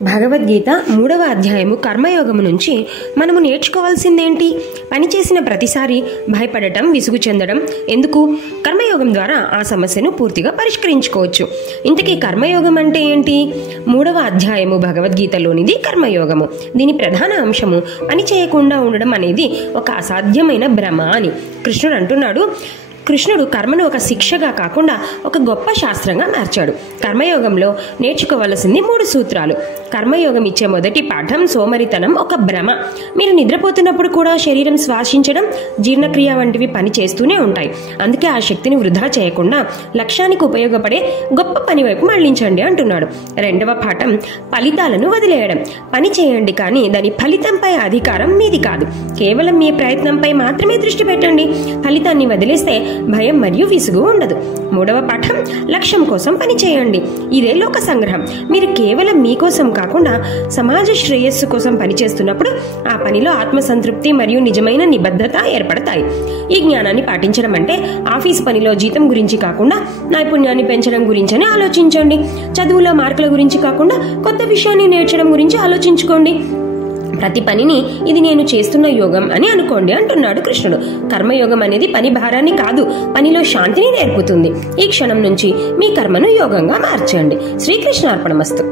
భగవద్గీత 3వ అధ్యాయము కర్మయోగము నుంచి మనము నేర్చుకోవాల్సిందేంటి? పనిచేసిన ప్రతిసారి భయపడటం, విసుగు చెందడం ఎందుకు? కర్మయోగం ద్వారా ఆ సమస్యను పూర్తిగా పరిష్కరించుకోవచ్చు. ఇంతకీ కర్మయోగం అంటే ఏంటి? 3వ అధ్యాయము భగవద్గీతలోనిది కర్మయోగము. దీని ప్రధాన అంశము పని చేయకుండా ఉండడం అనేది ఒక అసాధ్యమైన భ్రమ అని కృష్ణుడు అంటున్నాడు. కృష్ణుడు కర్మను ఒక శిక్షగా కాకుండా ఒక గొప్ప శాస్త్రంగా మార్చాడు. కర్మయోగంలో నేర్చుకోవలసింది 3 సూత్రాలు. కర్మయోగం ఇచ్చే మొదటి పాఠం సోమరితనం ఒక భ్రమ. మీరు నిద్రపోతున్నప్పుడు కూడా శరీరం శ్వాసించడం, జీర్ణక్రియ వంటివి పని చేస్తూనే ఉంటాయి. అందుకే ఆ శక్తిని వృధా చేయకుండా లక్ష్యానికి ఉపయోగపడే గొప్ప పని వైపు మళ్లించండి అంటున్నాడు. 2వ పాఠం ఫలితాలను వదిలేయడం. పని చేయండి, కానీ దాని ఫలితంపై అధికారం మీది కాదు. కేవలం మీ ప్రయత్నంపై మాత్రమే దృష్టి పెట్టండి. ఫలితాన్ని వదిలేస్తే భయం మరియు విసుగు ఉండదు. 3వ పాఠం లక్ష్యం కోసం పని చేయండి. ఇదే లోక సంగ్రహం. మీరు కేవలం మీకోసం కాకుండా సమాజ శ్రేయస్సు కోసం పనిచేస్తున్నప్పుడు ఆ పనిలో ఆత్మసంతృప్తి మరియు నిజమైన నిబద్ధత ఏర్పడతాయి. ఈ జ్ఞానాన్ని పాటించడం అంటే ఆఫీస్ పనిలో జీతం గురించి కాకుండా నైపుణ్యాన్ని పెంచడం గురించని ఆలోచించండి. చదువులో మార్కుల గురించి కాకుండా కొత్త విషయాన్ని నేర్చడం గురించి ఆలోచించుకోండి. ప్రతి పనిని ఇది నేను చేస్తున్న యోగం అని అనుకోండి అంటున్నాడు కృష్ణుడు. కర్మయోగం అనేది పని భారాన్ని కాదు, పనిలో శాంతిని నేర్పుతుంది. ఈ క్షణం నుంచి మీ కర్మను యోగంగా మార్చండి. శ్రీకృష్ణార్పణమస్తు.